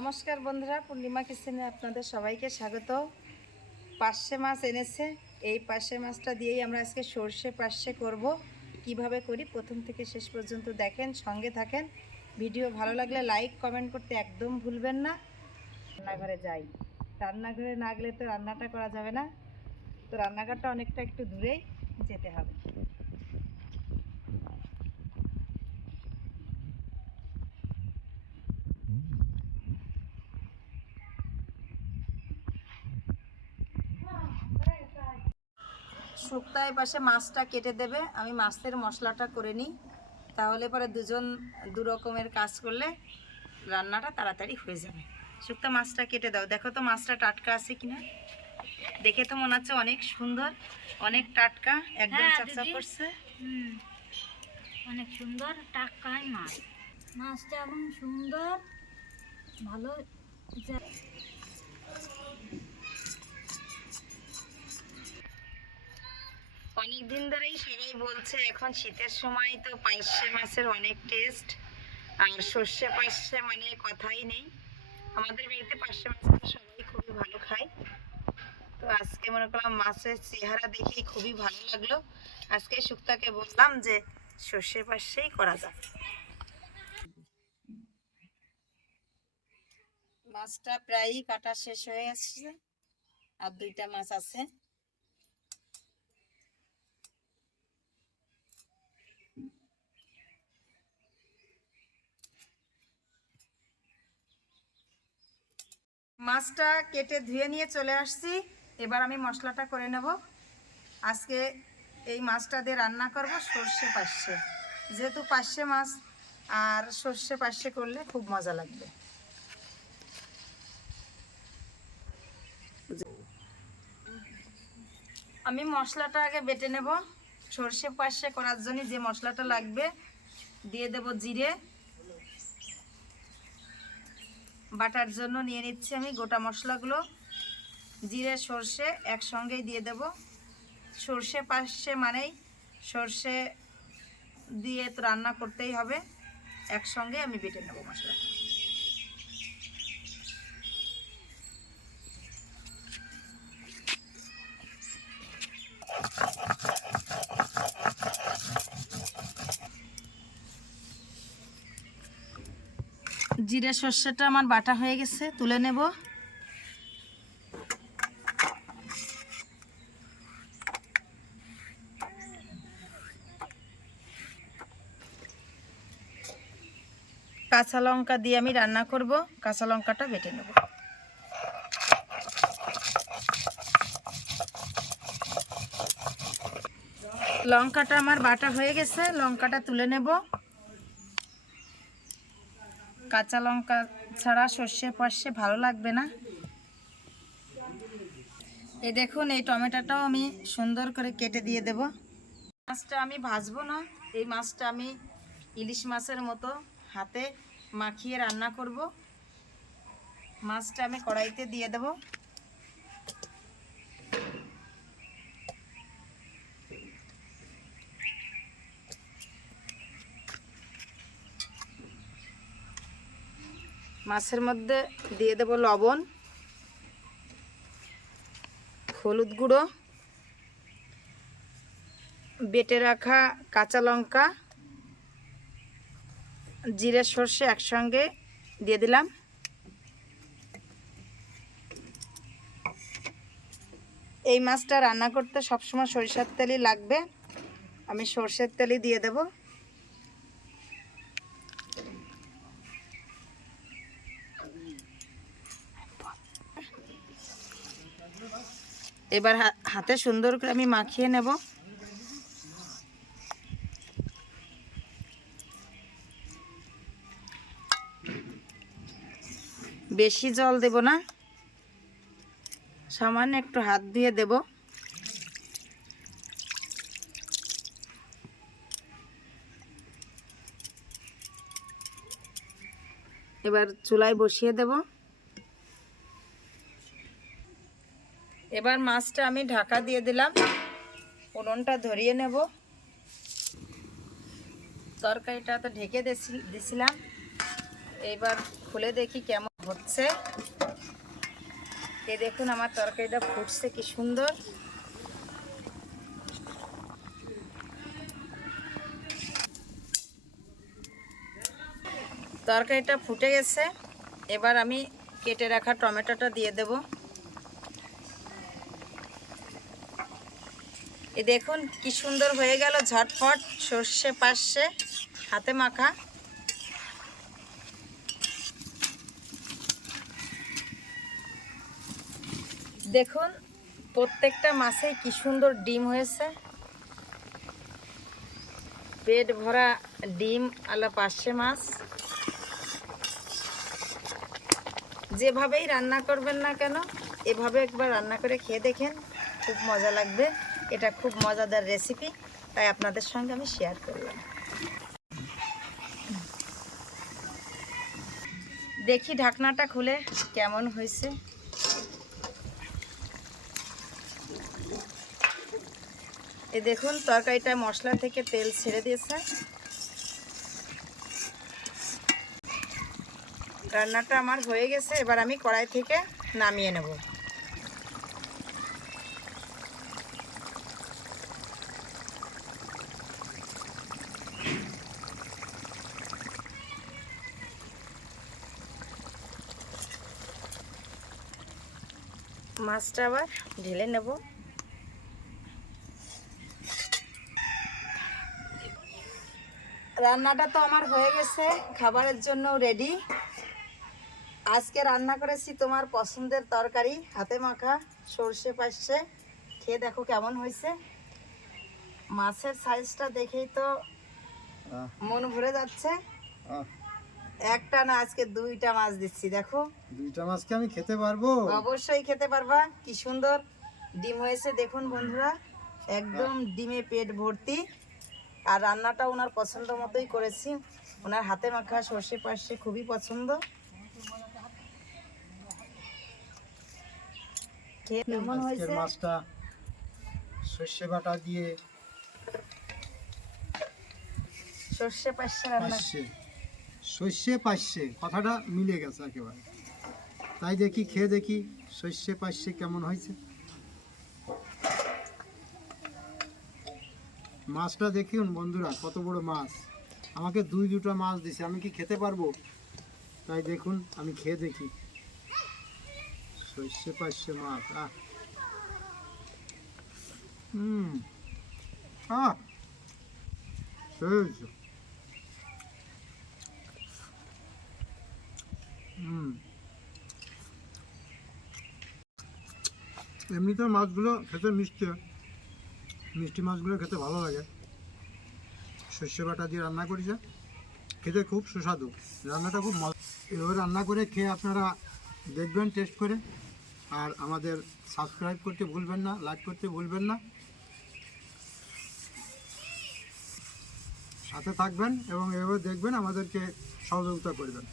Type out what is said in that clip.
নমস্কার বন্ধুরা, পূর্ণিমা কিচেনে আপনাদের সবাইকে স্বাগত। পার্শে মাছ এনেছে, এই পার্শে মাছটা দিয়েই আমরা আজকে সর্ষে পার্শে করব। কিভাবে করি প্রথম থেকে শেষ পর্যন্ত দেখেন, সঙ্গে থাকেন। ভিডিও ভালো লাগলে লাইক কমেন্ট করতে একদম ভুলবেন না। রান্নাঘরে যাই, রান্নাঘরে না গেলে তো রান্নাটা করা যাবে না, তো রান্নাঘরটা অনেকটা একটু দূরেই যেতে হবে। শুক্তায় পাশে মাছটা কেটে দেবে, আমি মাছের মশলাটা করে নিই, তাহলে পরে দুজন দু রকমের কাজ করলে রান্নাটা তাড়াতাড়ি হয়ে যাবে। শুক্তা মাছটা কেটে দাও। দেখো তো মাছটা টাটকা আছে কিনা, দেখে তো মনে হচ্ছে অনেক সুন্দর, অনেক টাটকা, একদম চকচক করছে। অনেক সুন্দর টাটকা মাছ, মাছটা এখন সুন্দর ভালো। অনেক দিন ধরেই সবাই বলছে এখন শীতের সময় তো পার্শে মাছের অনেক টেস্ট, আর সর্ষে পার্শে মানে কথাই নেই। আমাদের বাড়িতে পার্শে মাছটা সবাই খুবই ভালো খায়। তো আজকে মনে করলাম মাছের চেহারা দেখেই খুবই ভালো লাগলো, আজকে শুক্তাকে বললাম যে সর্ষে পার্শেই করা যাক। মাছটা প্রায়ই কাটা শেষ হয়ে আসছে, আর দুইটা মাছ আছে। মাছটা কেটে ধুয়ে নিয়ে চলে আসছি, এবার আমি মশলাটা করে নেব। আজকে এই মাছটা দিয়ে রান্না করব সর্ষে পার্শে, যেহেতু পার্শে মাছ আর সর্ষে পার্শে করলে খুব মজা লাগবে। আমি মশলাটা আগে বেটে নেব। সর্ষে পার্শে করার জন্য যে মশলাটা লাগবে দিয়ে দেব জিরে। বাটার জন্য নিয়ে নিচ্ছি আমি গোটা মশলাগুলো, জিরে সর্ষে একসঙ্গেই দিয়ে দেব। সর্ষে পার্শে মানেই সর্ষে দিয়ে তো রান্না করতেই হবে, একসঙ্গে আমি বেটে নেব মশলা। জিরে সর্ষেটা আমার বাটা হয়ে গেছে, তুলে নেব। কাঁচা লঙ্কা দিয়ে আমি রান্না করব, কাঁচা লঙ্কাটা বেটে নেব। লঙ্কাটা আমার বাটা হয়ে গেছে, লঙ্কাটা তুলে নেব। কাঁচা লঙ্কা ছাড়া সর্ষে পার্শে ভালো লাগবে না। এই দেখুন, এই টমেটোটাও আমি সুন্দর করে কেটে দিয়ে দেব। মাছটা আমি ভাজবো না, এই মাছটা আমি ইলিশ মাছের মতো হাতে মাখিয়ে রান্না করব। মাছটা আমি কড়াইতে দিয়ে দেব। মাছের মধ্যে দিয়ে দেব লবণ, হলুদ গুঁড়ো, বেটে রাখা কাঁচা লঙ্কা, জিরে সর্ষে একসঙ্গে দিয়ে দিলাম। এই মাছটা রান্না করতে সবসময় সরিষার তেলই লাগবে, আমি সর্ষের তেলই দিয়ে দেব। এবার হাতে সুন্দর করে আমি মাখিয়ে নেব। বেশি জল দেব না, সামান্য একটু হাত দিয়ে দেব। এবার চুলায় বসিয়ে দেব। এবার মাছটা আমি ঢাকা দিয়ে দিলাম, উনুনটা ধরিয়ে নেব। তরকারিটা তো ঢেকে দিছিলাম, এবার খুলে দেখি কেমন। হচ্ছে, এই দেখুন আমার তরকারিটা ফুটছে কি সুন্দর। তরকারিটা ফুটে গেছে, এবার আমি কেটে রাখা টমেটোটা দিয়ে দেব। এই দেখুন কি সুন্দর হয়ে গেল, ঝটপট সর্ষে পার্শে হাতে মাখা। দেখুন প্রত্যেকটা মাছে কি সুন্দর ডিম হয়েছে, পেট ভরা ডিম আলা পার্শে মাছ। যেভাবেই রান্না করবেন না কেন, এভাবে একবার রান্না করে খেয়ে দেখেন, খুব মজা লাগবে। এটা খুব মজাদার রেসিপি, তাই আপনাদের সঙ্গে আমি শেয়ার করলাম। দেখি ঢাকনাটা খুলে কেমন হয়েছে। এই দেখুন তরকারিটা মশলা থেকে তেল ছেড়ে দিয়েছে। রান্নাটা আমার হয়ে গেছে, এবার আমি কড়াই থেকে নামিয়ে নেব। মাছটা আবার ঢেলে নেব। রান্নাটা তো আমার হয়ে গেছে, খাবারের জন্য রেডি। আজকে রান্না করেছি তোমার পছন্দের তরকারি, হাতে মাখা সর্ষে পার্শে। খেয়ে দেখো কেমন হয়েছে। মাছের সাইজটা দেখেই তো মন ভরে যাচ্ছে। একটা না, আজকে দুইটা মাছ দিচ্ছি, দেখো। দুইটা মাছকে আমি খেতে পারবো? অবশ্যই খেতে পারবা। কি সুন্দর ডিম হয়েছে দেখুন বন্ধুরা, একদম ডিমে পেট ভর্তি। আর রান্নাটা ওনার পছন্দ মতোই করেছি, ওনার হাতে মাখা সর্ষে পার্শে খুবই পছন্দ। খেয়ে কেমন আজকের হয়েছে? মাছটা সর্ষে বাটা দিয়ে সর্ষে পার্শে রান্না। পার্শে, সর্ষে পার্শে কথাটা মিলে গেছে একেবারে। তাই দেখি খেয়ে দেখি সর্ষে পার্শে কেমন হয়েছে। মাছটা দেখুন বন্ধুরা, কত বড় মাছ। আমাকে দুটো মাছ দিছে, আমি কি খেতে পারবো? তাই দেখুন আমি খেয়ে দেখি। সর্ষে পার্শে মাছ, সেই হয়েছে। এমনিতে মাছগুলো খেতে মিষ্টি, মিষ্টি মাছগুলো খেতে ভালো লাগে। সর্ষে বাটা দিয়ে রান্না করেছে, খেতে খুব সুস্বাদু। রান্নাটা খুব মজা। এভাবে রান্না করে খেয়ে আপনারা দেখবেন টেস্ট করে। আর আমাদের সাবস্ক্রাইব করতে ভুলবেন না, লাইক করতে ভুলবেন না। সাথে থাকবেন এবং এভাবে দেখবেন, আমাদেরকে সহযোগিতা করবেন।